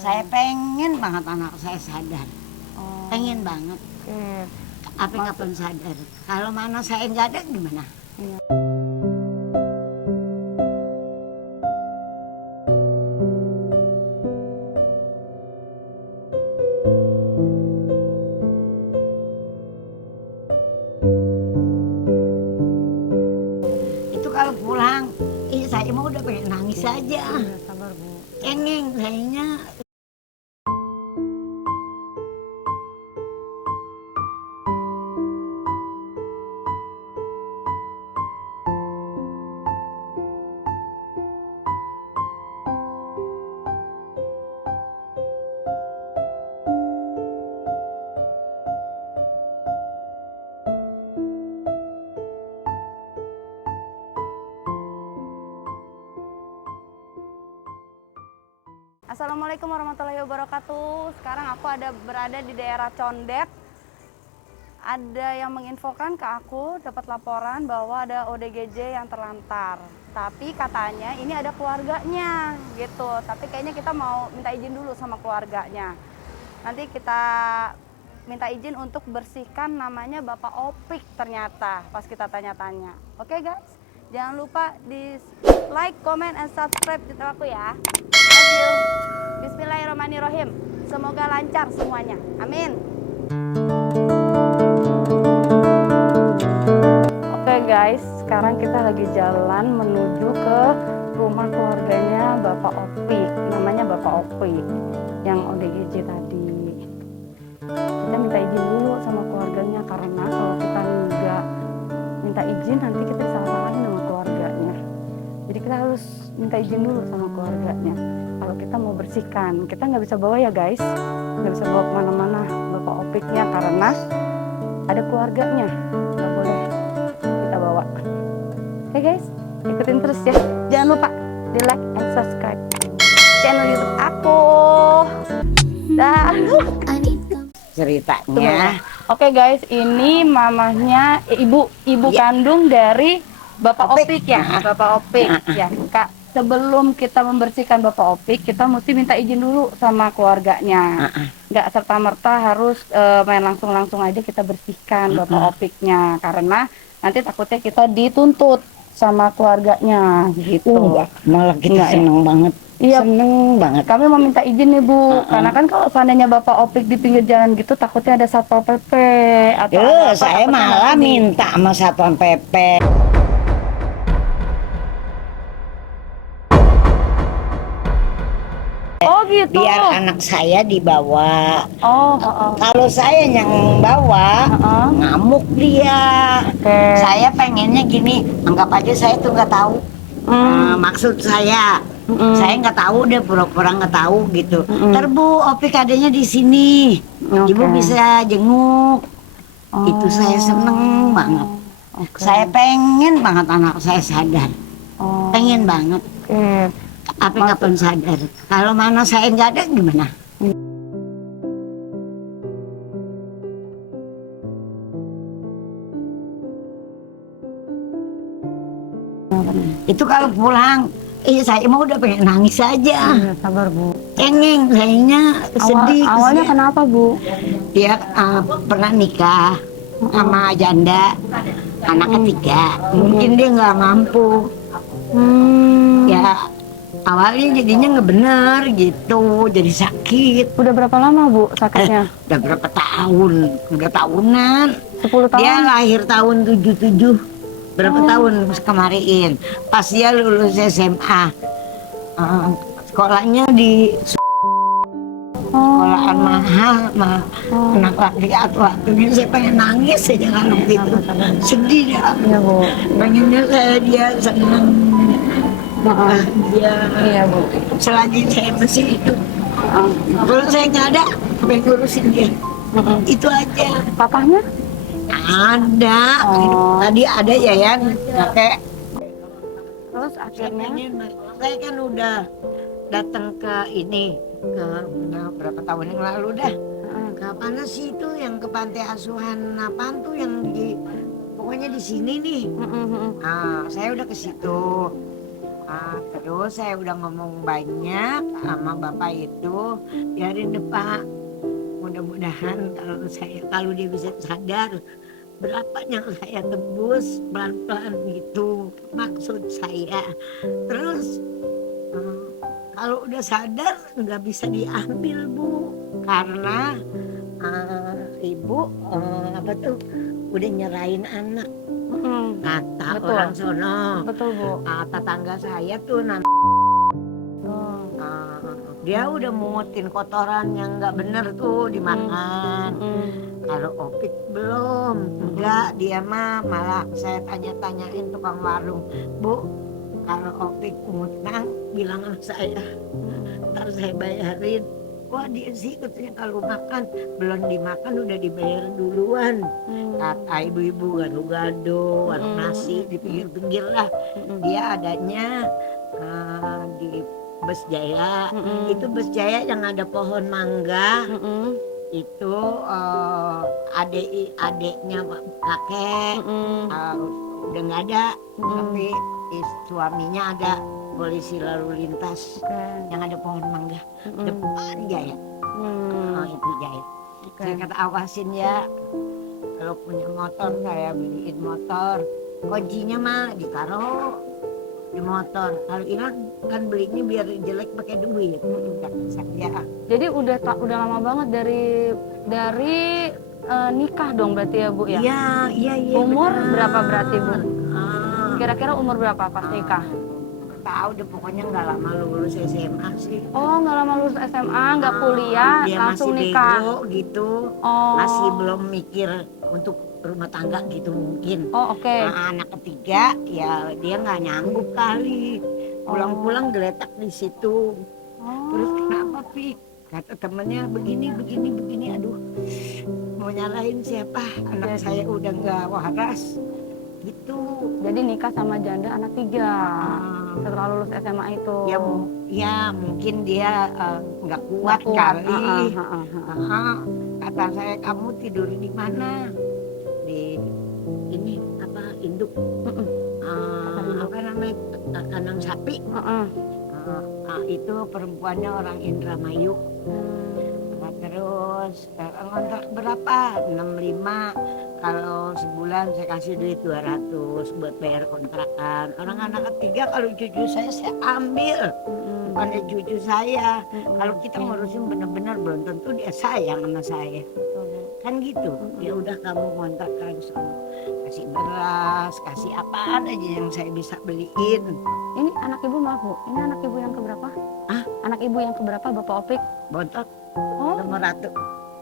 Saya pengen banget anak saya sadar, pengen banget. Tapi kapan sadar? Kalau mana saya nggak ada gimana? Iya. Itu kalau pulang, saya mau udah pengen nangis aja. Sabar Bu. Cengeng kayaknya. Assalamualaikum warahmatullahi wabarakatuh. Sekarang aku berada di daerah Condet. Ada yang menginfokan ke aku, dapat laporan bahwa ada ODGJ yang terlantar. Tapi katanya ini ada keluarganya gitu. Tapi kayaknya kita mau minta izin dulu sama keluarganya. Nanti kita minta izin untuk bersihkan, namanya Bapak Opik ternyata pas kita tanya-tanya. Oke guys, jangan lupa di like, comment, and subscribe channel aku ya. Love you. Bismillahirrahmanirrahim. Semoga lancar semuanya. Amin. Oke guys, sekarang kita lagi jalan menuju ke rumah keluarganya Bapak Opik. Namanya Bapak Opik yang ODGJ tadi. Kita minta izin dulu sama keluarganya, karena kalau kita nggak minta izin nanti kita disalah-salahin sama keluarganya. Jadi kita harus minta izin dulu sama keluarganya. Kalau kita mau bersihkan, kita nggak bisa bawa ya guys, nggak bisa bawa kemana-mana Bapak Opiknya karena ada keluarganya, nggak boleh kita bawa. Oke guys, ikutin terus ya. Jangan lupa di like and subscribe channel YouTube aku. Dan Ceritanya. oke guys, ini mamahnya ibu kandung dari Bapak Opik ya, Bapak Opik ya Kak. Sebelum kita membersihkan Bapak Opik, kita mesti minta izin dulu sama keluarganya. Nggak serta-merta harus main langsung aja kita bersihkan Bapak Opiknya, karena nanti takutnya kita dituntut sama keluarganya gitu. Enggak, malah kita seneng banget. Iya, seneng banget. Kami mau minta izin nih Bu, karena kan kalau seandainya Bapak Opik di pinggir jalan gitu, takutnya ada Satpol PP atau ada apa, Saya malah minta sama Satpol PP. Oh gitu. Biar anak saya dibawa. Oh. Kalau saya yang bawa, ngamuk dia. Saya pengennya gini, anggap aja saya tuh nggak tahu. Maksud saya nggak tahu deh, pura-pura nggak tahu gitu. Ntar Bu, Opik adanya di sini, Ibu bisa jenguk. Itu saya seneng banget. Saya pengen banget anak saya sadar, pengen banget. Tapi kapan sadar? Kalau mana saya nggak ada gimana? Itu kalau pulang, saya mau udah pengen nangis aja. Sabar Bu. Cengeng, kayaknya sedih. Awalnya kenapa Bu? Dia pernah nikah sama janda, anak ketiga. Mungkin dia nggak mampu. Ya awalnya jadinya nggak bener gitu, jadi sakit. Udah berapa lama Bu sakitnya? Udah berapa tahun? Udah tahunan. 10 tahun? Dia lahir tahun 77. Berapa tahun kemarin? Pas dia lulus SMA. Sekolahnya di sekolahan mahal, anak laki waktunya saya pengen nangis aja kalau gitu. Sedih dia. Iya Bu. Pengennya dia senang. Bahagia. Iya Bu. Selagi saya masih hidup. Kalau saya nggak ada, pengen ngurusin dia. Itu aja. Papahnya? Ada. Tadi ada ya yang pakai. Terus akhirnya? Saya kan udah datang ke ini, ke berapa tahun yang lalu dah. Kapan sih itu yang ke pantai asuhan apaan tuh yang di pokoknya di sini nih. Saya udah ke situ. Terus saya udah ngomong banyak sama bapak itu, biarin deh Pak, mudah-mudahan kalau dia bisa sadar berapa yang saya tebus pelan-pelan gitu maksud saya. Terus kalau udah sadar nggak bisa diambil Bu, karena ibu apa tuh udah nyerahin anak. Kata Betul. orang sono. Betul Bu. Tetangga saya tuh dia udah mungutin kotoran yang nggak bener tuh dimakan. Kalau Opik belum, enggak, dia mah malah saya tanya-tanyain tukang warung, Bu, kalau Opik ngutang bilang sama saya, ntar saya bayarin. Wah dia sih katanya kalau makan belum dimakan udah dibayar duluan. Kata ibu-ibu gado-gado, warung nasi di pinggir-pinggir lah. Dia adanya di Bes Jaya. Itu Bes Jaya yang ada pohon mangga. Itu adiknya kakek udah nggak ada, tapi suaminya ada polisi lalu lintas yang ada pohon mangga depan Jaya. Itu Jaya. Saya kata awasin ya, kalau punya motor saya beliin motor, kuncinya mah ditaruh di motor, kalau hilang kan belinya biar jelek pakai duit. Saya Jadi udah lama banget dari nikah dong berarti ya Bu ya? Iya. Umur benar. berapa berarti Bu? Kira-kira umur berapa pas nikah? Tahu deh, pokoknya nggak lama lulus SMA sih. Oh, nggak lama lulus SMA, nggak kuliah, Dia langsung masih nikah. bego gitu, Oh. masih belum mikir untuk rumah tangga gitu mungkin. Oh, oke. Anak ketiga ya dia nggak nyanggup kali, pulang-pulang geletak di situ. Terus kenapa Pi? Kata temennya begini, aduh mau nyalahin siapa? Anak saya udah nggak waras gitu. Jadi nikah sama janda anak 3 setelah lulus SMA itu. Ya mungkin dia nggak kuat kali. Kata saya, kamu tidur di mana? Di ini apa induk? Apa namanya, kandang sapi. Itu perempuannya orang Indramayu. Terus kontrak berapa? 65. Kalau sebulan saya kasih duit 200 buat bayar kontrakan. Orang anak ketiga kalau cucu saya ambil. Bukannya cucu saya. Kalau kita ngurusin bener-bener belum tentu dia sayang sama saya. Kan gitu. Ya udah kamu kontrakan sama, kasih beras, kasih apaan aja yang saya bisa beliin. Ini anak ibu maaf Bu, ini anak ibu yang keberapa? Anak ibu yang keberapa Bapak Opik? Bontot. Oh. Nomor ratu.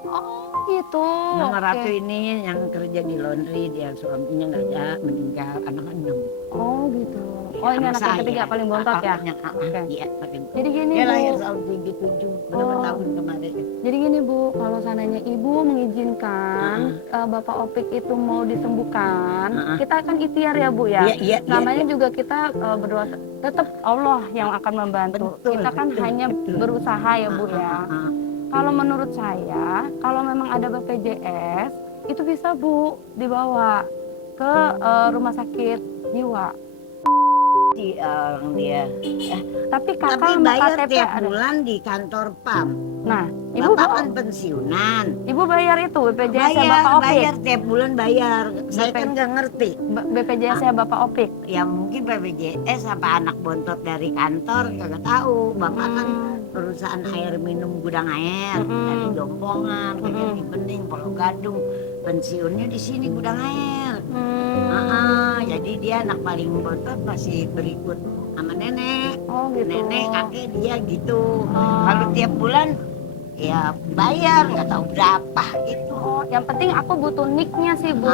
Oh gitu. Nomor Oke. ratu ini yang kerja di laundry, dia suaminya nggak ada, meninggal, anak 6. Oh gitu. Oh ini anak yang ketiga paling bontot ya? Oke. Iya, paling. Jadi gini Dia Bu. lahir tahun 77, berapa tahun kemarin. Jadi gini Bu, kalau seandainya Ibu mengizinkan Bapak Opik itu mau disembuhkan, kita akan ikhtiar ya Bu ya. Iya, Namanya juga kita berdoa, tetap Allah yang akan membantu. Betul, Kita kan betul, hanya betul. berusaha ya Bu ya. Kalau menurut saya, kalau memang ada BPJS, itu bisa Bu dibawa ke rumah sakit jiwa. Dia. Tapi kakak Tapi sama bayar KTP tiap ada. bulan di kantor PAM. Nah, Ibu Bapak kan pensiunan. Ibu bayar itu BPJS ya Bapak Opik. Bayar tiap bulan bayar. Saya kan nggak ngerti. BPJS ya Bapak Opik. Ya mungkin BPJS apa anak bontot dari kantor nggak tahu. Bapak kan perusahaan air minum gudang air dari Dompongan, dari Bening, Pulau Gadung. Pensiunnya di sini gudang air. Jadi dia anak paling bontot masih berikut sama nenek. Oh gitu. Nenek kakek dia gitu. Kalau tiap bulan ya bayar nggak tahu berapa gitu. Oh, yang penting aku butuh nicknya sih Bu.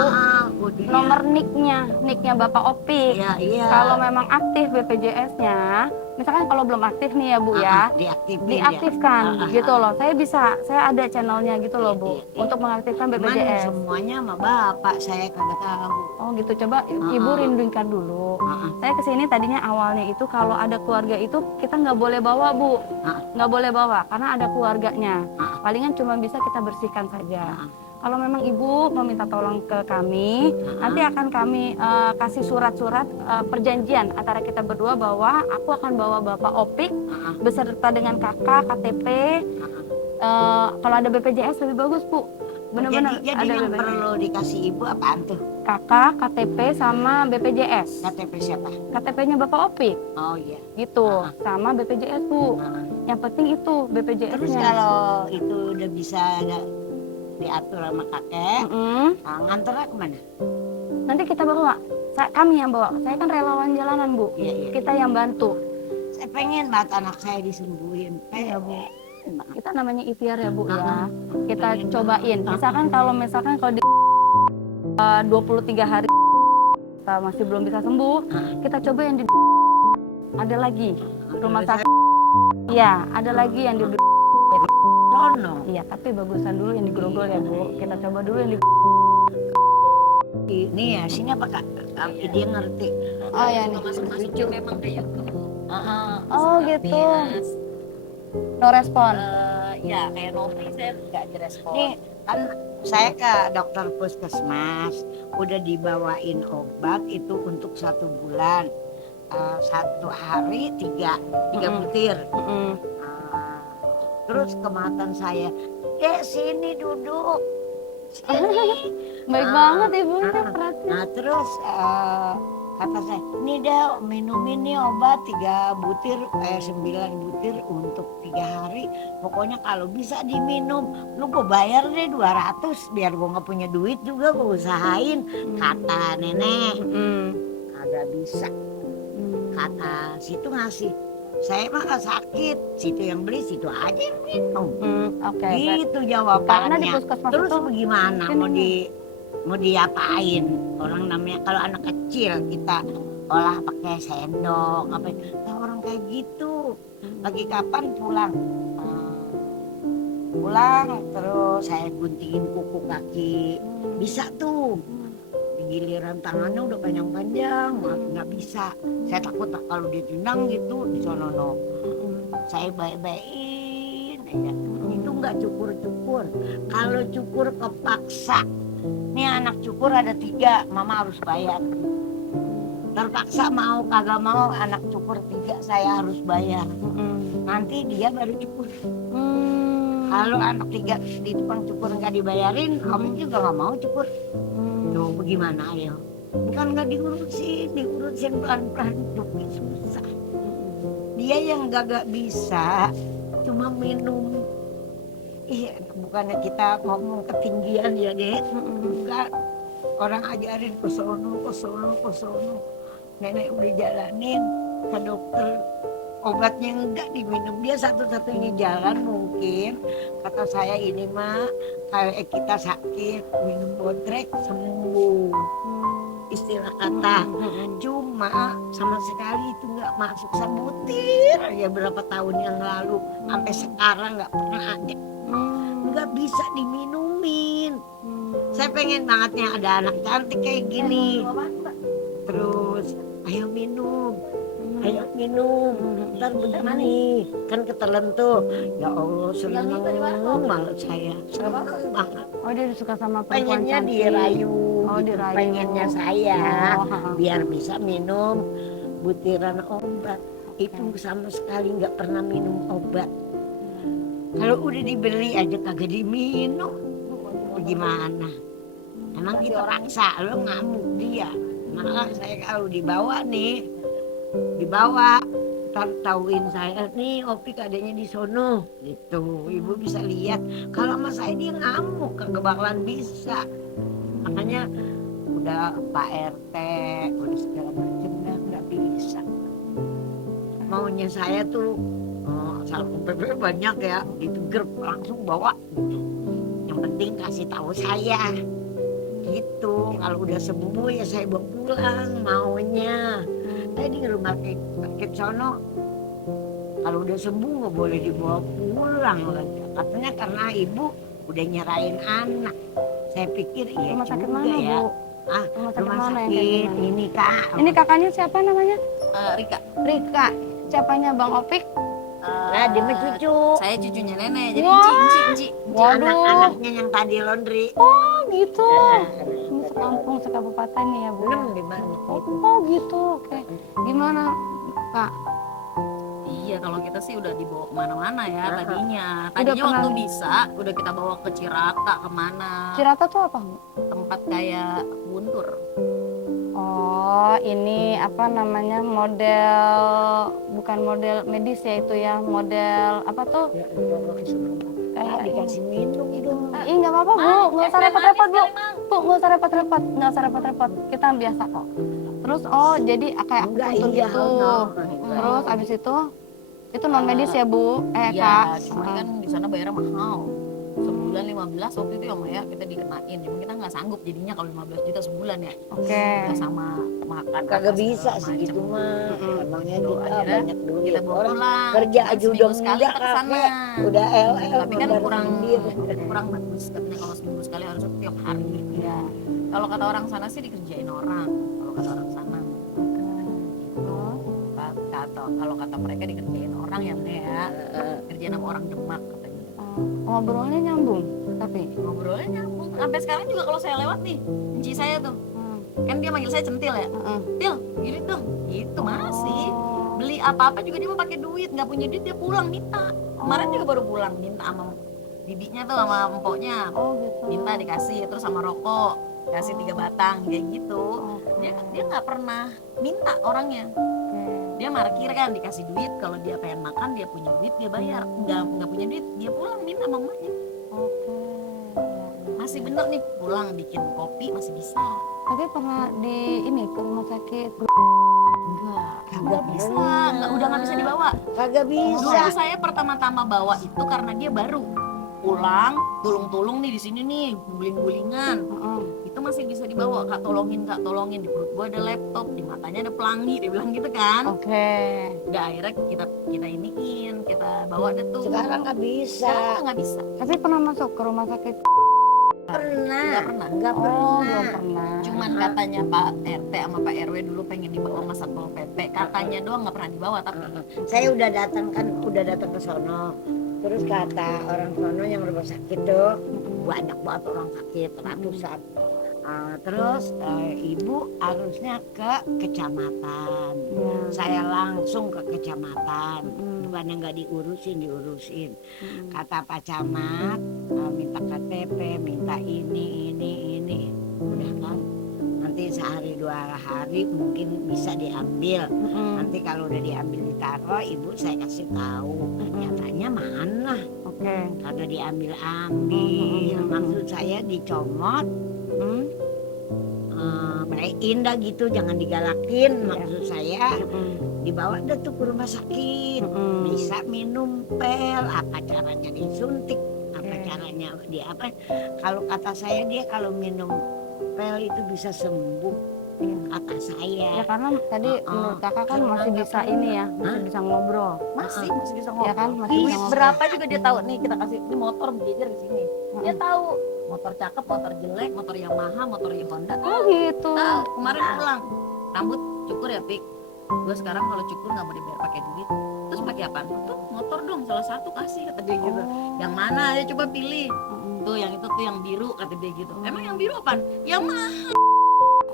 Dia. Nomor nicknya Bapak Opik. Iya. Kalau memang aktif BPJS-nya, misalkan kalau belum aktif nih ya Bu ya, diaktifkan gitu loh. Saya ada channelnya gitu loh Bu, untuk mengaktifkan BPJS. Semuanya sama bapak saya kagak tahu. Oh gitu, coba Ibu rindukan dulu. Saya kesini tadinya awalnya itu kalau ada keluarga itu kita nggak boleh bawa Bu, nggak boleh bawa karena ada keluarganya. Palingan cuma bisa kita bersihkan saja. kalau memang ibu meminta tolong ke kami, nanti akan kami kasih surat-surat perjanjian antara kita berdua bahwa aku akan bawa Bapak Opik beserta dengan kakak, KTP. Kalau ada BPJS lebih bagus, Bu. Benar-benar Jadi ada yang BPJS. perlu dikasih ibu apaan tuh? Kakak, KTP sama BPJS. KTP siapa? KTP-nya Bapak Opik. Oh iya. Gitu. Sama BPJS, Bu. Yang penting itu BPJS-nya. Terus kalau itu udah bisa diatur sama kakek, nganter kemana? Nanti kita bawa. Kami yang bawa. Saya kan relawan jalanan, Bu. Iya. Kita yang bantu. Saya pengen banget anak saya disembuhin. Iya, Bu. Kita namanya ikhtiar ya, Bu ya. Kita cobain. Misalkan kalau di 23 hari kita masih belum bisa sembuh, kita coba yang di ada lagi rumah sakit. Iya, ada lagi yang di Iya, tapi bagusan dulu yang di Grogol ya, Bu. Kita coba dulu yang di ini ya, sini apa Kak? Dia ngerti. Oh ya nih. Lucu memang kayak Oh gitu. No respon. Ya kayak Novi saya nggak direspon. Nih kan saya ke dokter puskesmas udah dibawain obat itu untuk 1 bulan, 1 hari 3 butir. Terus kematan saya, sini duduk. Baik banget ibunya perhatian. Nah terus kata saya, ini dah minum ini obat 3 butir, 9 butir untuk 3 hari. Pokoknya kalau bisa diminum, lu gue bayar deh 200 biar gue nggak punya duit juga gue usahain. Kata nenek, kagak bisa. Kata situ ngasih, saya mah gak sakit, situ yang beli situ aja yang minum. Oke. Gitu jawabannya. Karena di puskesmas Terus itu bagaimana mau diapain? Orang namanya kalau anak kecil kita olah pakai sendok apa? Nah, orang kayak gitu. Lagi kapan pulang? Pulang terus saya guntingin kuku kaki. Bisa tuh. Giliran tangannya udah panjang-panjang, nggak bisa. Saya takut kalau ditendang gitu di sono. Saya baik-baikin aja. Itu nggak cukur-cukur. Kalau cukur kepaksa, nih anak cukur ada 3, mama harus bayar. Terpaksa mau kagak mau anak cukur 3 saya harus bayar. Nanti dia baru cukur. Kalau anak 3 di tukang cukur nggak dibayarin, kamu juga nggak mau cukur. Tuh bagaimana ayo? Bukan nggak diurusin pelan-pelan, tapi susah. Dia yang gak bisa cuma minum. Bukannya kita ngomong ketinggian ya deh, bukan. Orang ajarin ke sono. Nenek udah jalanin ke dokter, obatnya enggak diminum. Dia satu-satunya jalan mungkin. Kata saya ini mah kalau kita sakit minum bodrek sembuh. Istilah kata. Cuma sama sekali itu nggak masuk sebutir ya berapa tahun yang lalu sampai sekarang nggak pernah ada. Nggak bisa diminumin. Saya pengen bangetnya ada anak cantik kayak gini. Terus ayo minum. Ntar begini kan ketelan tuh. Ya Allah seneng banget saya, seneng banget. Oh dia suka sama perempuan Pengennya cantik. dirayu, Oh, gitu. dirayu. Pengennya saya biar bisa minum butiran obat. Itu sama sekali nggak pernah minum obat. Kalau udah dibeli aja kagak diminum, gimana? Emang kita paksa, lo ngamuk dia. Malah saya kalau dibawa tauin saya nih Opik adanya di sono gitu, ibu bisa lihat. Kalau sama saya dia ngamuk kagak bakalan bisa. Makanya udah Pak RT udah segala macam nggak bisa. Maunya saya tuh Satpol PP banyak ya, ditegur langsung bawa gitu. Yang penting kasih tahu saya gitu. Kalau udah sembuh ya saya bawa pulang maunya. Di rumah sakit sono kalau udah sembuh nggak boleh dibawa pulang lagi. Katanya karena ibu udah nyerahin anak. Saya pikir iya Rumah sakit juga mana, ya. Bu? Rumah mana yang sakit kayak gimana? ini Kak. Ini kakaknya siapa namanya? Rika. Rika. Siapanya Bang Opik? Nah, dia mah cucu. Saya cucunya nenek, jadi Wah. Inci. Waduh. Anak-anaknya yang tadi laundry. Oh gitu. Ini sekampung sekabupaten nih ya Bu. 6 di mana? Oh gitu. Oke. Gimana Pak? Iya, kalau kita sih udah dibawa kemana-mana ya tadinya. Udah Tadinya waktu pernah- bisa, udah kita bawa ke Cirata kemana, Cirata tuh apa Bu? tempat kayak Guntur. Oh ini apa namanya model, bukan model medis ya itu ya, model apa tuh? Kayak Dikasih minum dong. Ih nggak apa-apa Bu, nggak usah repot-repot Bu. Bu nggak usah repot-repot, nggak usah repot-repot. Kita biasa kok. Terus oh jadi kayak Enggak, akupuntur iya, gitu. no. Terus abis itu non medis ya Bu? Kak. Iya, cuman kan di sana bayarnya mahal. Sebulan 15 waktu itu ya Maya kita dikenain. Cuma kita nggak sanggup jadinya kalau 15 juta sebulan ya. Oke. Kita sama makan. Kagak apa bisa segala segitu macem. mah. Emangnya Tuh, kita akhirnya banyak duit. Kita bawa Orang pulang. kerja Kan aja seminggu udah sekali enggak kita kesana. kakek. Udah LL. Tapi kan udah kurang mandir. bagus katanya kalau seminggu sekali harus tiap hari. Iya. Kalau kata orang sana sih dikerjain orang. Kalau kata orang sana. Kalau kata mereka dikerjain orang ya Maya ya. Kerjain sama orang Demak katanya. Ngobrolnya nyambung tapi. Ngobrolnya nyambung. Sampai sekarang juga kalau saya lewat nih, kunci saya tuh. Kan dia manggil saya centil ya. Til, gini dong. Gitu masih. Beli apa-apa juga dia mau pakai duit, nggak punya duit dia pulang minta. Kemarin juga baru pulang minta sama bibinya tuh sama empoknya. Oh gitu. Minta dikasih terus sama rokok, kasih 3 batang kayak gitu. Dia nggak pernah minta orangnya. Dia parkir kan dikasih duit, kalau dia pengen makan dia punya duit dia bayar, nggak punya duit dia pulang minta mamanya. Masih bener nih pulang bikin kopi masih bisa. Tapi pernah di ini ke rumah sakit. Nggak bisa, udah nggak bisa dibawa. Kagak bisa. Dulu saya pertama-tama bawa itu karena dia baru pulang, tulung-tulung nih di sini nih, guling-gulingan. Itu masih bisa dibawa, kak tolongin di perut gua ada laptop, di matanya ada pelangi, dia bilang gitu kan. Oke. Udah akhirnya kita iniin, kita bawa deh tuh. Sekarang nggak bisa. Sekarang nggak bisa. Tapi pernah masuk ke rumah sakit? Pernah. Nggak Oh, pernah. belum pernah. Cuman katanya Pak RT sama Pak RW dulu pengen dibawa sama Satpol PP, katanya doang nggak pernah dibawa tapi Saya udah datang ke sono. Terus kata orang sono yang rumah sakit tuh banyak banget orang sakit ratusan. Terus ibu harusnya ke kecamatan. Saya langsung ke kecamatan. Bukannya nggak diurusin. Kata Pak Camat minta KTP, minta ini. Udah kan. Nanti sehari 2 hari mungkin bisa diambil. Nanti kalau udah diambil ditaruh, ibu saya kasih tahu. Nyatanya mana? Oke. Kagak diambil. Maksud saya dicomot. Baik indah gitu, jangan digalakin. Maksud saya dibawa deh tuh ke rumah sakit. Bisa minum pel, apa caranya disuntik, apa caranya di apa. Kalau kata saya dia kalau minum pel itu bisa sembuh. Kata saya. Ya karena tadi menurut kakak kan masih bisa ini ya, masih bisa ngobrol. masih bisa Ya kan, ngobrol. masih bisa ngobrol. Berapa juga dia tahu nih kita kasih ini motor berjejer di sini. Dia tahu motor cakep, motor jelek, motor Yamaha, motor Honda. Oh gitu. Tahu. Kemarin pulang rambut cukur ya Pik. Gue sekarang kalau cukur nggak mau dibayar pakai duit. Terus pakai apa? Tuh motor dong salah satu kasih kata dia gitu. Yang mana ya coba pilih. Tuh yang itu tuh yang biru kata dia gitu. Emang yang biru apaan? Yamaha.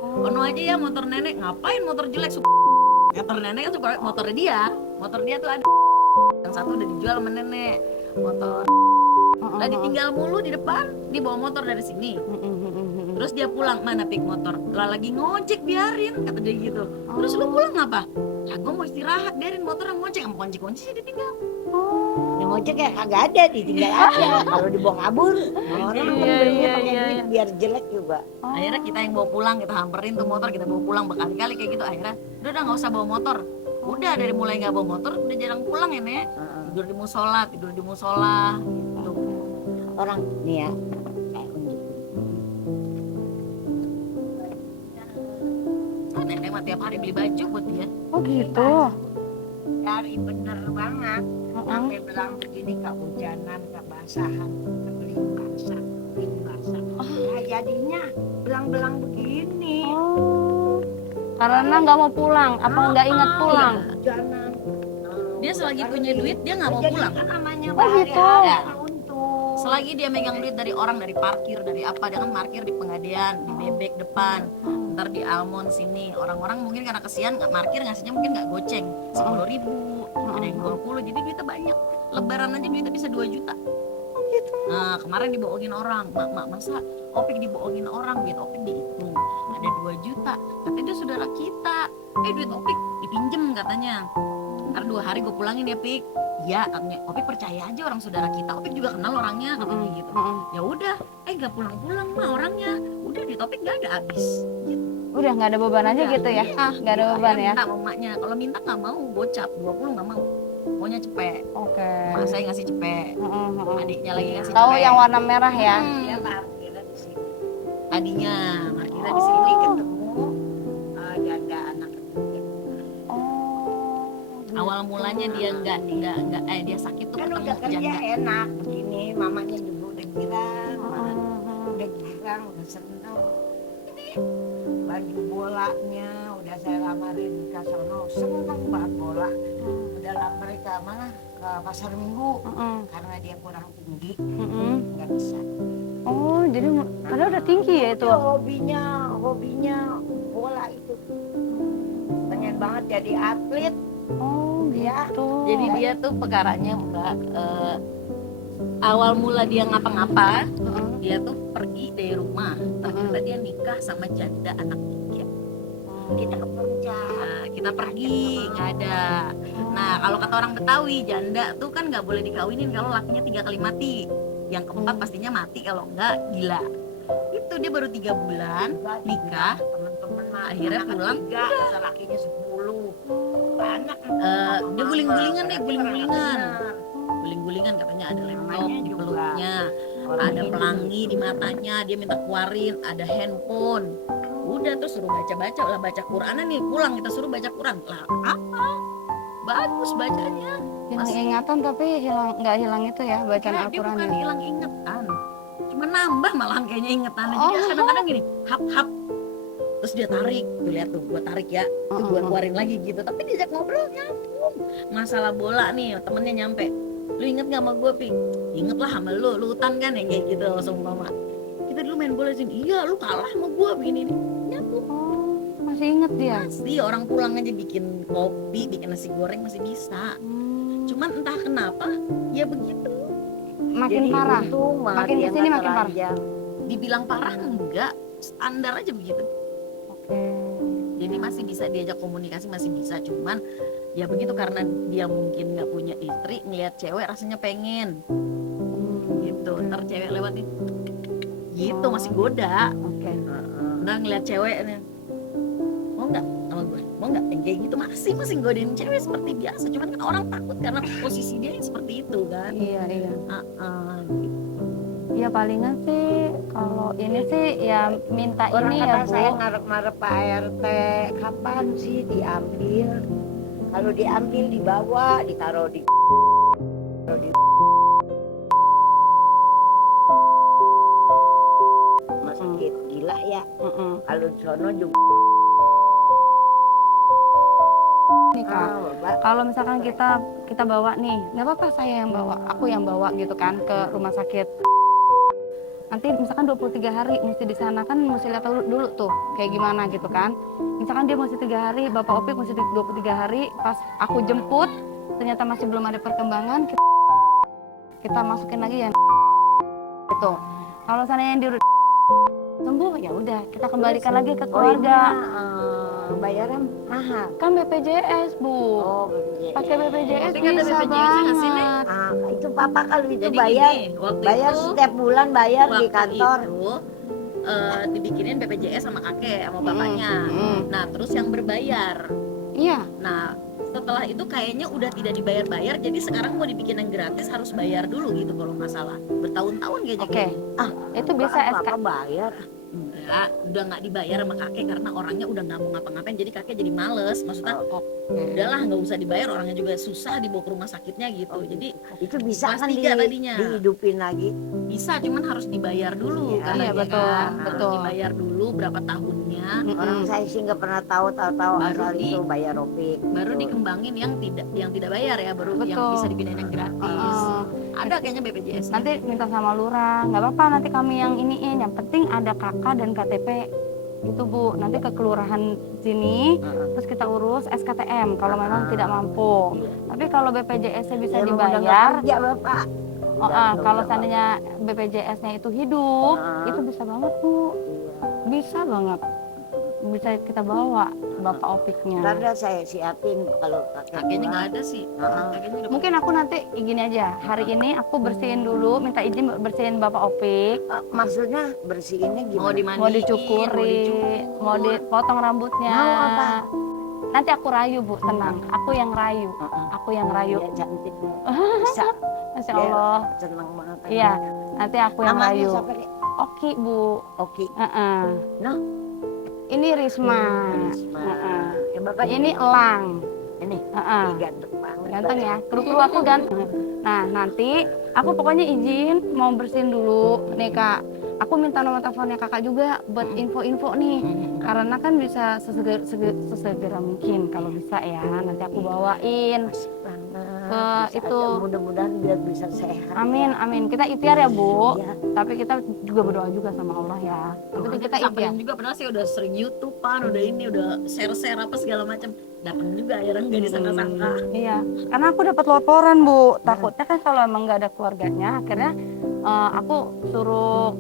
Ono aja ya motor nenek, ngapain motor jelek? Motor nenek kan super motor dia tuh ada. Yang satu udah dijual sama nenek. Motor lah ditinggal mulu di depan, dibawa motor dari sini. Terus dia pulang, mana Pik motor? Lah lagi ngojek biarin, kata dia gitu. Terus lu pulang apa? Ya gue mau istirahat, biarin motor yang ngojek, sama kunci-kunci sih ditinggal. Yang ngojek ya kagak ada, ditinggal aja. Kalau dibawa kabur, orang belinya pakai duit biar jelek juga. Akhirnya kita yang bawa pulang, kita hamperin tuh motor, kita bawa pulang berkali-kali kayak gitu. Akhirnya udah nggak usah bawa motor. Udah dari mulai nggak bawa motor, udah jarang pulang ya Nek. Tidur di musola. Gitu. Orang nih ya, kayak unjuk. Nenek mah tiap hari beli baju buat dia. Oh gitu. Dari bener banget. Sampai bilang begini kehujanan, kebasahan, beli basah. Nah, jadinya belang-belang begini. Karena nggak mau pulang, apa nggak ingat pulang? Jangan Dia selagi punya duit dia nggak mau pulang. Kan namanya Oh, gitu. berhari-hari untung. Selagi dia megang duit dari orang, dari parkir, dari apa, dia kan parkir di Pegadaian, di Bebek depan, ntar di Almond sini. Orang-orang mungkin karena kesian nggak parkir, ngasihnya mungkin nggak goceng, 10.000, ada yang 20, jadi duitnya banyak. Lebaran aja duitnya bisa 2 juta. Nah kemarin dibohongin orang, mak masa Opik dibohongin orang, duit Opik dihitung ada 2 juta, katanya dia saudara kita, duit Opik dipinjem katanya, ntar 2 hari gue pulangin ya Pik. Ya katanya, Opik percaya aja orang saudara kita, Opik juga kenal orangnya katanya gitu. Ya udah, nggak pulang-pulang mah orangnya, udah duit Opik nggak ada habis. Gitu. Udah nggak ada beban aja gitu ya? Nggak ada beban ya? Minta mamanya, kalau minta nggak mau gocap 20 nggak mau, maunya cepet. Oke. Mak saya ngasih cepet, adiknya lagi ngasih Tahu cepet. yang warna merah ya? Dia parkirnya di sini. Tadinya markirnya di Oh. sini Ketemu janda anak ketiga. Oh. awal mulanya dia nggak dia sakit tuh Kan ketemu udah kerja janda. enak begini, mamanya juga udah girang, udah girang, udah seneng. Ini baju bolanya udah saya lamarin ke sono, seneng banget bola. Udah lah mereka mana ke pasar minggu karena dia kurang tinggi, nggak bisa. Oh, jadi padahal udah tinggi ya itu. Dia hobinya bola itu. Pengen banget jadi atlet. Oh, Ya. gitu. Jadi dia tuh perkaranya Mbak, awal mula dia ngapa-ngapa dia tuh pergi dari rumah, ternyata dia nikah sama janda anak tiga. Kita kerja. Nah, kita pergi nggak ada. Nah kalau kata orang Betawi, janda tuh kan nggak boleh dikawinin kalau lakinya 3 kali mati. Yang keempat pastinya mati, kalau enggak gila. Itu dia baru 3 bulan nikah, Teman-teman mah akhirnya anak pulang. ketiga, lakinya 10. Banyak. Dia guling-gulingan deh, guling-gulingan. Bener. Guling-gulingan katanya ada laptop Namanya di juga peluknya, orang ada Hindu. pelangi di matanya, dia minta keluarin, ada handphone. Udah terus suruh baca-baca lah, baca Quran nih, pulang kita suruh baca Quran. Lah apa? Bagus bacanya. Hilang Masih- ingatan tapi nggak hilang itu ya bacaan Dia Al-Quran bukan ini. hilang ingetan, cuma nambah malahan kayaknya ingetannya. Oh. Jadi kadang-kadang gini, hap terus dia tarik, tuh lihat tuh, gua tarik ya, tuh gua keluarin lagi gitu. Tapi diajak ngobrol nyambung. Masalah bola nih, temennya nyampe, lu inget gak sama gua Pi? Inget lah sama lu hutan kan ya kayak gitu langsung mama. Kita dulu main bola di sini, iya lu kalah sama gua begini nih, nyambung. Oh, masih inget dia. Pasti orang pulang aja bikin kopi, bikin nasi goreng masih bisa. Cuman entah kenapa, ya begitu. Makin Jadi parah. untung banget Makin dia kesini nggak makin parah. telanjang. Dibilang parah enggak, standar aja begitu. Oke. Jadi masih bisa diajak komunikasi, masih bisa, cuman ya begitu karena dia mungkin nggak punya istri, ngeliat cewek rasanya pengen gitu. Ntar cewek lewat nih gitu, masih goda. Oke. Ntar ngeliat cewek nih, mau nggak sama gue, mau nggak, yang kayak gitu masih godain cewek seperti biasa. Cuman kan orang takut karena posisi dia yang seperti itu kan. Iya. Gitu. Ya palingan sih kalau ini sih ya minta Orang ini kata ya Bu. saya ngarep-ngarep Pak RT, kapan sih diambil? Kalau diambil dibawa, ditaruh di rumah sakit. Gila ya. Kalau di sono juga. Nih Kak, Mbak. kalau misalkan kita bawa nih, nggak apa-apa saya yang bawa, aku yang bawa gitu kan ke rumah sakit. Nanti misalkan 23 hari mesti di sana kan mesti lihat dulu tuh kayak gimana gitu kan. Misalkan dia mesti 3 hari, Bapak Opik mesti 23 hari, pas aku jemput ternyata masih belum ada perkembangan, kita masukin lagi ya gitu. Kalau sana yang di sembuh ya udah kita kembalikan lagi ke keluarga. Bayarnya mahal. Kan BPJS Bu. Oh, BPJS. Pakai BPJS Tapi kata bisa BPJS nggak sih, Nek? banget. Itu papa kalau itu Jadi bayar, gini, waktu bayar itu setiap bulan bayar di waktu kantor. itu dibikinin BPJS sama kakek sama bapaknya. Nah terus yang berbayar. Iya. Nah setelah itu kayaknya udah tidak dibayar-bayar, jadi sekarang mau dibikin yang gratis harus bayar dulu gitu kalau nggak salah. Bertahun-tahun kayaknya. Oke. Itu bisa SK. Papa bayar. Enggak, udah nggak dibayar sama kakek karena orangnya udah nggak mau ngapa-ngapain, jadi kakek jadi males. Maksudnya udahlah nggak usah dibayar, orangnya juga susah dibawa ke rumah sakitnya gitu. Jadi Itu bisa kelas kan 3 tadinya. dihidupin lagi. bisa, cuman harus dibayar dulu Iya. katanya Iya, betul, kan. Harus betul. dibayar dulu berapa tahunnya, Orang saya sih nggak pernah tahu Baru asal di- itu bayar opik. baru gitu. dikembangin yang tidak bayar ya, baru yang Betul. bisa dipindahin yang gratis. Ada kayaknya BPJS. Nanti minta sama lurah, nggak apa-apa nanti kami yang iniin, yang penting ada KK dan KTP gitu Bu. Nanti ke kelurahan sini terus kita urus SKTM kalau memang tidak mampu. Tapi kalau BPJS-nya bisa Ya, emang udah nggak dibayar, kerja Bapak. kalau seandainya BPJS-nya itu hidup, Ah. itu bisa banget Bu, bisa banget, bisa kita bawa Bapak Ntar Opiknya. dah saya siapin kalau Kakeknya nggak ada sih. Heeh. Kakeknya udah Mungkin aku nanti gini aja, hari ini aku bersihin dulu, minta izin bersihin Bapak Opik. Maksudnya bersihinnya mau gimana? dimandiin, Mau dicukuri, mau dipotong rambutnya. Mau apa? Nanti aku rayu Bu, tenang. Aku yang rayu. Aku yang rayu. Dia cantik. Bisa. Masya Dia Allah. seneng banget. Iya, nanti aku yang Namanya rayu. siapa nih? Oki Bu. Oki. Heeh. Noh, Ini Risma. Risma. Heeh. Ya, Bapak Ini Elang. ini. Heeh. Ih, ganteng banget. Ganteng ya. Kru-kru aku ganteng. Nah, nanti aku pokoknya izin mau bersihin dulu. Nih Kak, aku minta nomor teleponnya Kakak juga buat info-info nih. Karena kan bisa sesegera mungkin kalau bisa ya. Nanti aku bawain. Asik banget. Ke Bisa itu. aja, mudah-mudahan biar bisa sehat. Amin, amin. Kita ikhtiar ya Bu. Iya. Tapi kita juga berdoa juga sama Allah ya. Yang penting kita ikhtiar. samperin juga, padahal saya udah sering YouTubean, udah ini, udah share-share apa segala macam. Datang juga akhirnya nggak disangka-sangka. Iya, karena aku dapat laporan Bu. Takutnya kan kalau emang nggak ada keluarganya, akhirnya aku suruh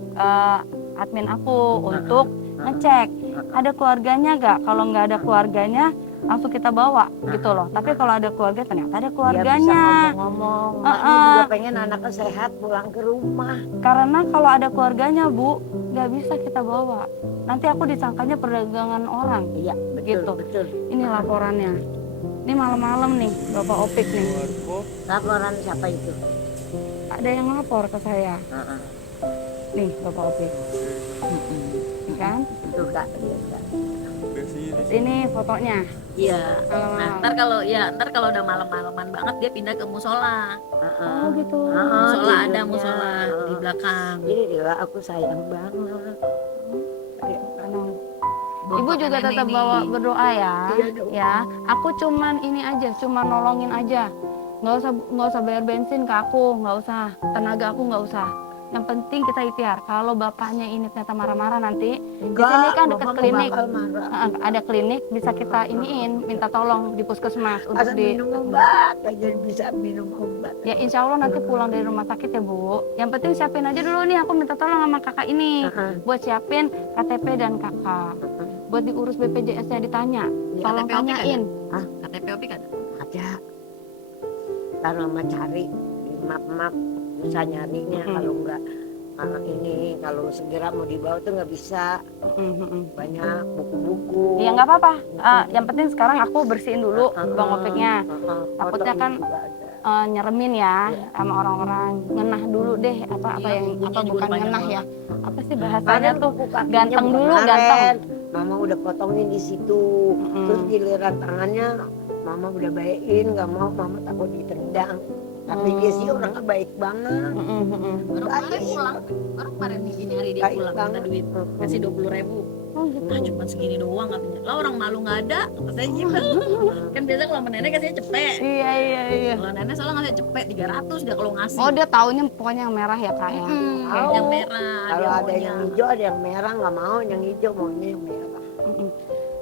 admin aku untuk ngecek ada keluarganya nggak. Kalau nggak ada keluarganya, langsung kita bawa gitu loh. Tapi kalau ada keluarga, ternyata ada Dia bisa keluarganya. ngomong-ngomong. Mami juga pengen anaknya sehat pulang ke rumah. Karena kalau ada keluarganya Bu, nggak bisa kita bawa. Nanti aku disangkanya perdagangan orang. Iya, betul, Gitu. betul. Ini laporannya. Ini malam-malam nih, Bapak Opik nih. Laporan siapa itu? Ada yang lapor ke saya. Heeh. Nih, Bapak Opik. Ini kan? Itu Kak, iya, Kak. Ini fotonya. Iya. Malam-malam. Nah, ntar kalau udah malam-malaman banget dia pindah ke musola. Heeh. Oh gitu. Heeh, Musola ada tidurnya. musola di Heeh. belakang. Iya, aku sayang banget. Tenang. Buat Ibu juga makanan tetap ini. bawa berdoa ya. Iya dong. Ya, aku cuman ini aja, cuman nolongin aja. Nggak usah bayar bensin ke aku, nggak usah. Tenaga aku nggak usah. Yang penting kita ikhtiar. Kalau bapaknya ini ternyata marah-marah nanti, di sini kan dekat Mama klinik. bakal marah. Ada klinik bisa kita iniin, minta tolong di puskesmas untuk Asal di. minum obat aja bisa minum obat. Ya insya Allah nanti pulang dari rumah sakit ya Bu. Yang penting siapin aja dulu nih, aku minta tolong sama kakak ini Heeh. buat siapin KTP dan kakak. Buat diurus BPJS-nya ditanya. Iya, Tolong KTP Opik tanyain. KTP Opik kan? Ada. Ntar mama cari di map-map bisa nyarinya. Kalau enggak ini kalau segera mau dibawa tuh nggak bisa. Banyak buku-buku. Ya nggak apa-apa. Yang penting sekarang aku bersihin dulu Bang Opiknya. Takutnya kan nyeremin ya sama orang-orang. Ngenah dulu deh apa Iya, yang bukunya apa juga bukan banyak ngenah banget. ya. Apa sih bahasanya tuh? kakinya Ganteng bukan dulu, kemarin. ganteng. Mama udah potongin di situ. Terus giliran tangannya mama udah baikin, nggak mau, mama takut ditendang. Tapi dia sih orangnya baik banget. Baru kemarin pulang, baru kemarin nih gini hari dia Baik pulang minta banget. duit, kasih 20.000. Oh gitu. Ah cuma segini doang katanya. Lah orang malu nggak ada, kata saya gitu. Kan biasa kalau sama nenek kasihnya cepet. Iya. Kalau nenek soalnya ngasih cepet 300 dia kalau ngasih. Oh dia taunya pokoknya yang merah ya kak ya. Tahu. Yang merah. Kalau dia ada maunya. yang hijau, ada yang merah, nggak mau yang hijau, maunya yang merah.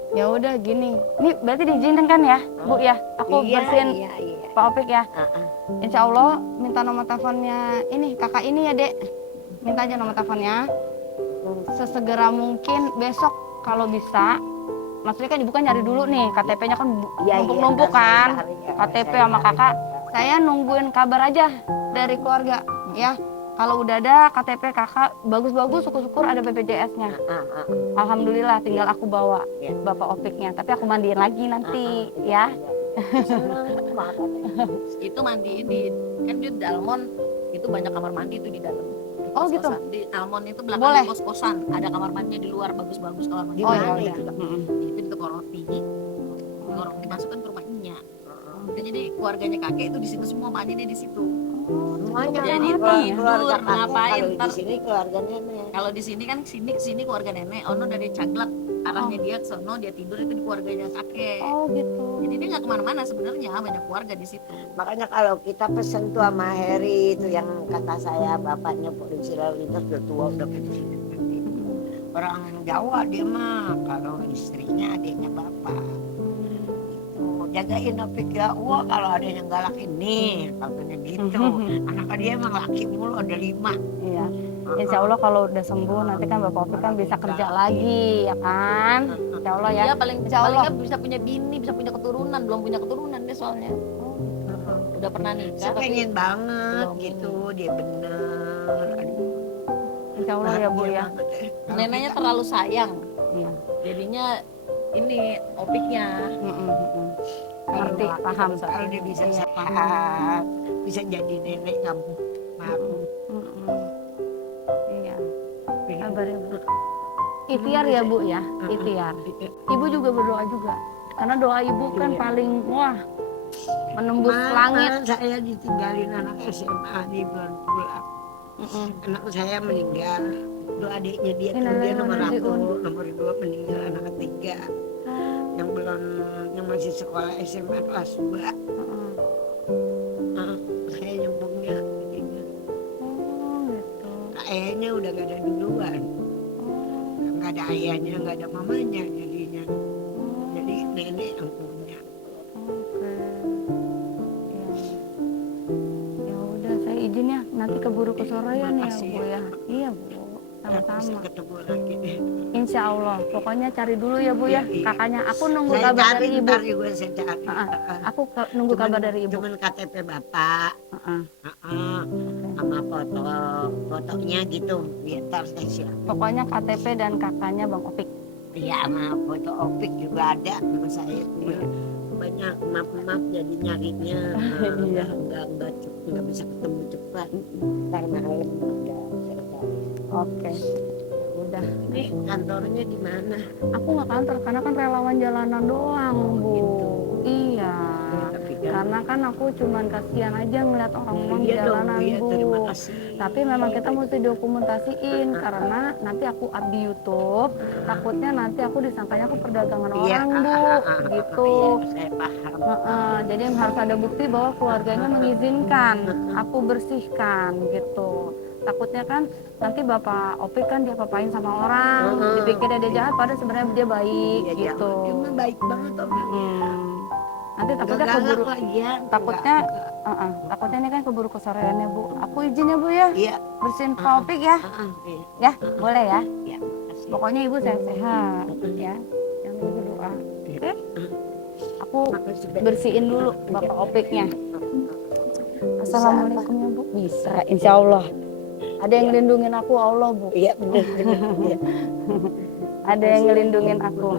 Ya udah gini. Ini berarti diizinkan kan ya Bu ya? Aku bersihin Iya. Pak Opik ya. Heeh. Insya Allah minta nomor teleponnya ini kakak ini ya dek. Minta aja nomor teleponnya. Sesegera mungkin besok kalau bisa. Maksudnya kan ibu kan nyari dulu nih KTP-nya kan numpuk-numpuk kan. KTP sama kakak. Saya nungguin kabar aja dari keluarga ya. Kalau udah ada KTP kakak bagus-bagus, syukur-syukur ada BPJS-nya. Alhamdulillah tinggal aku bawa Iya. Bapak Opiknya. Tapi aku mandiin lagi nanti ya. Senang banget. Itu mandiin di kan di Dalmon itu banyak kamar mandi tuh di dalam. Di Oh, gitu? kos-kosan. Di Dalmon itu Boleh. belakang kos-kosan, ada kamar mandinya di luar bagus-bagus kamar mandi. Oh ya Mana udah. itu? Itu di toko roti. Toko roti masukkan ke rumah Inya. Jadi keluarganya kakek itu di situ semua mandi dia di situ. Semuanya Jadi keluarga tidur, kakek, ngapain, kalau di ntar- sini keluarga nenek. Kalau di sini kan sini keluarga nenek, ono dari Caglak arahnya dia ke sono, dia tidur itu di keluarganya kakek. Oh gitu. Jadi dia nggak kemana-mana sebenarnya, banyak keluarga di situ. Makanya kalau kita pesen tuh sama Heri itu yang kata saya bapaknya polisi lalu lintas udah tua udah pensiun. Orang Jawa dia mah, kalau istrinya adiknya bapak. Gitu. Jagain Opik ya, wah kalau ada yang galak ini, katanya gitu. Anak dia emang laki mulu ada 5. Iya. Insya Allah kalau udah sembuh nanti kan Bapak Opik kan bisa kerja lagi ya kan. Insya Allah ya. Dia paling Insya paling Allah. nggak bisa punya bini, bisa punya keturunan, belum punya keturunan dia soalnya. Udah pernah nikah Saya tapi pengen banget belum gitu, dia bener. Aduh, Insya Allah ya Bu ya. banget deh. Kalau neneknya kita- terlalu sayang. Iya. Jadinya ini Opiknya Ngerti, paham. Kalau dia bisa Iya. sehat, bisa jadi nenek kamu baru. Iya. Sabar ya Bu. Ikhtiar ya Bu ya, ikhtiar. Ibu juga berdoa juga. Karena doa ibu kan paling wah menembus langit. Saya ditinggalin anak SMA nih belum pulang. Anak saya meninggal. Dua adiknya dia tuh dia nomor 1, nomor 2 meninggal anak ketiga. Yang belum yang masih sekolah SMA kelas 2. Saya nyambungnya ketiga. Oh gitu. Kayaknya udah gak ada duluan. Nggak ada ayahnya, nggak ada mamanya jadinya. Jadi nenek yang punya. Oke. Ya. Ya udah saya izin ya, nanti keburu kesorean ya Makasih Bu ya. ya. Iya Bu, Bisa sama-sama. ketemu lagi deh. Insya Allah, pokoknya cari dulu ya Bu ya. Iya, iya. Kakaknya, aku nunggu Saya kabar cari dari Ibu. ntar juga saya cari. Aku nunggu kabar dari Ibu. Cuman KTP bapak, sama fotonya gitu. Biar ntar saya share. Pokoknya KTP dan kakaknya Bang Opik. Iya, sama foto Opik juga ada sama saya. Banyak maaf jadi nyarinya. Iya. Nggak bisa ketemu cepat. Ntar malam udah saya cari. Oke. Udah. Ini kantornya di mana? Aku nggak kantor karena kan relawan jalanan doang Bu. Iya. Tapi kan Karena kan aku cuman kasihan aja ngeliat orang-orang di iya dong, jalanan iya, Bu. terima kasih. Tapi memang kita mesti dokumentasiin karena nanti aku up di YouTube, takutnya nanti aku disangkanya aku perdagangan orang Bu, gitu. Iya, saya paham. Jadi harus ada bukti bahwa keluarganya mengizinkan aku bersihkan gitu. Takutnya kan nanti Bapak Opik kan dia papain sama orang, dipikirnya dia jahat, padahal sebenarnya dia baik Iya, gitu. Dia mah baik banget orangnya. Nanti takutnya Nggak keburu, galak lagian. takutnya, takutnya ini kan keburu kesoreannya Bu. Aku izin ya Bu ya, Iya. bersihin Pak Opik ya. Iya. Ya, boleh ya. Iya, makasih. Pokoknya ibu sehat-sehat ya. Yang ibu doa. Oke? Aku Makasih, Beb. bersihin dulu Bapak Opiknya. Assalamualaikum ya Bu. Bisa, insya Allah. Ada yang ngelindungin aku Allah Bu. Iya, benar. Iya. Ada yang ngelindungin aku.